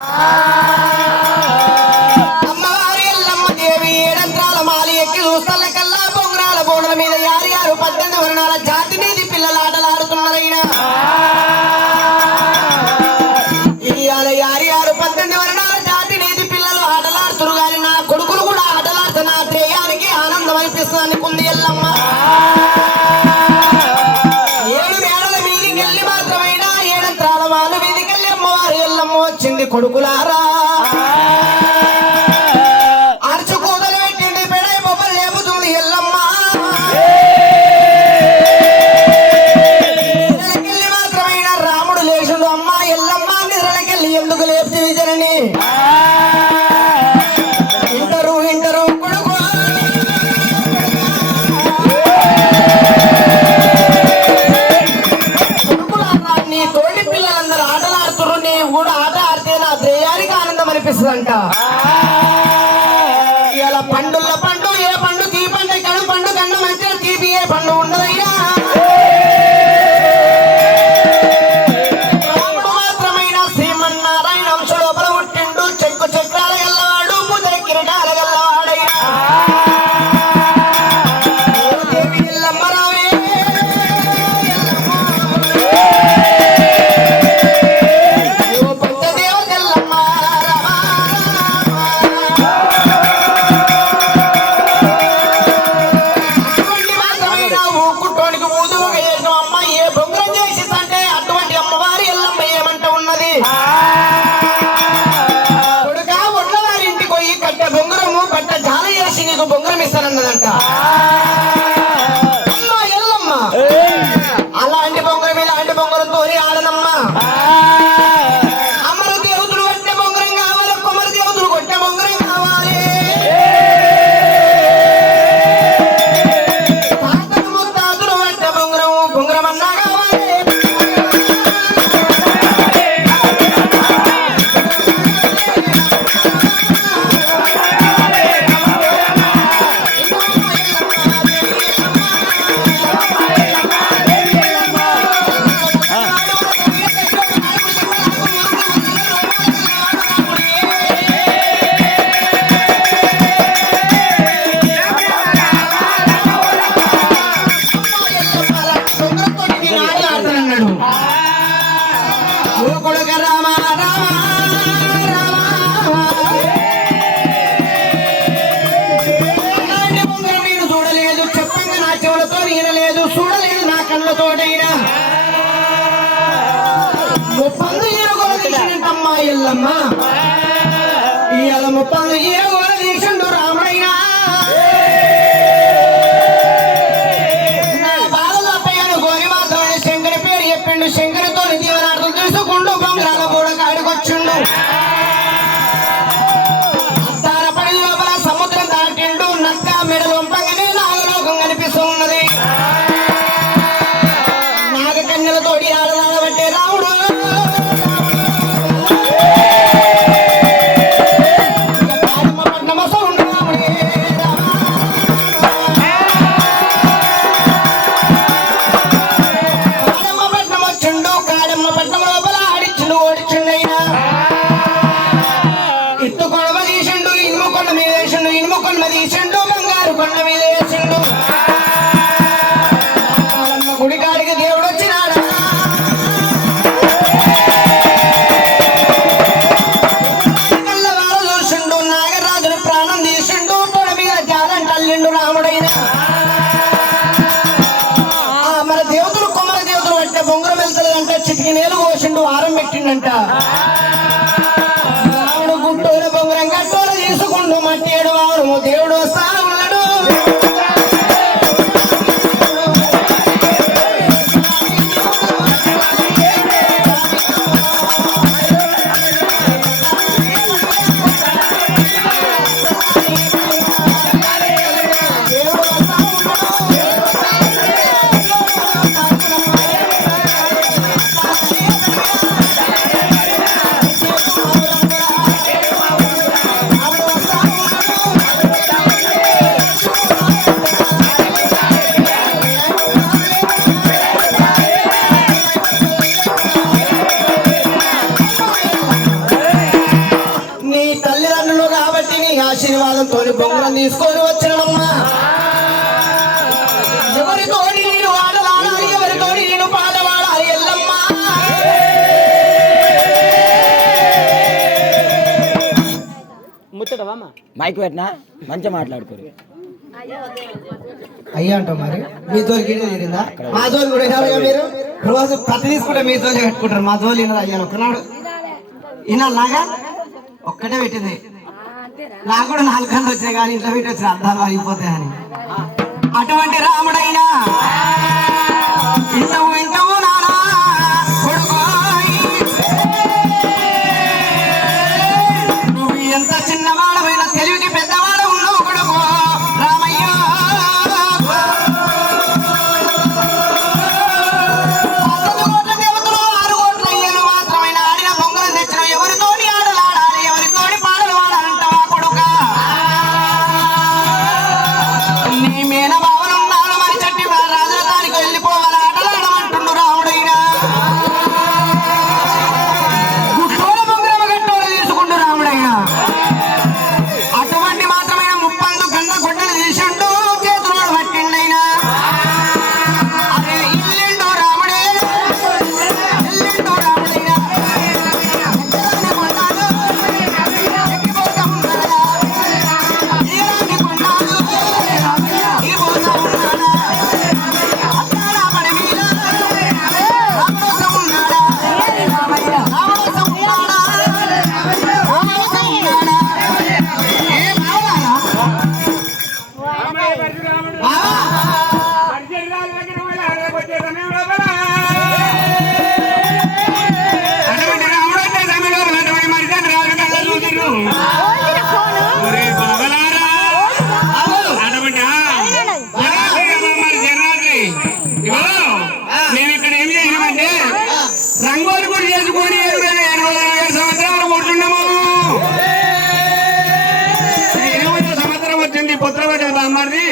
Ah! కొడుకులారా? cuenta. 아. వినలేదు చూడలేదు నా కళ్ళతోటైనా. ముప్పందు రాముడైనా. నా బాధలు అప్పయ్యను మాత్రమే శంకర పేరు చెప్పిండు. శంకర దేవుడు వస్తాడు ఆశీర్వాదంతో బొంగురం తీసుకొని వచ్చినమ్మా నేను నేను ఎల్లమ్మా. మైక్ పెట్టినా? మంచిగా మాట్లాడుకోరు. అయ్యా అంటాం మరి. మీ తోలు గిడి తీరిందా? మా తోలు కూడా వినాలిగా మీరు? రోజు ప్రతి తీసుకుంటే మీ తోలు కట్టుకుంటారు. మా తోలు వినరు అయ్యా ఒకనాడు వినాలాగా ఒక్కటే పెట్టింది. నాకు కూడా నాలుగు కళ్ళు వచ్చాయి కానీ ఇంట్లో పెట్టి వచ్చిన అర్థాలు అయిపోతాయని అటువంటి రాముడైనా రంగోలి కూడా చేసుకొని ఏడు వేల ఏడు వందల ఏడు సంవత్సరాలు కూర్చున్నాము ఎనిమిదో సంవత్సరం వచ్చింది పుత్రవతి బామ్మది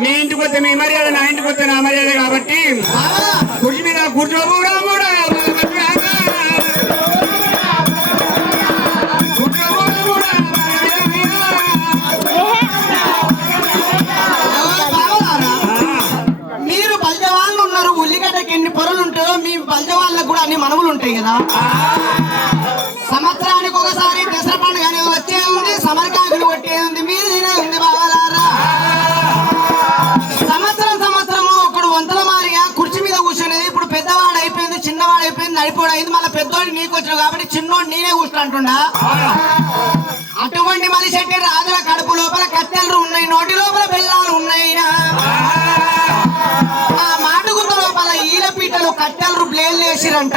మీ ఇంటికి వస్తే మీ మర్యాద నా ఇంటికి వస్తే నా మర్యాద కాబట్టి బావా కుర్చీ మీద కూర్చోము రాముడా పెద్దోడు నీకు వచ్చినావు కాబట్టి చిన్నోడు నేనే కూర్చుంటుండా అటువంటి మనిషి అంటే రాజుల కడుపు లోపల కత్తెలు ఉన్నాయి నోటి లోపల బెల్లాలు ఉన్నాయి ఆ మాటుగుంత లోపల ఈల పీటలు కట్టెలు బ్లేలు వేసిరంట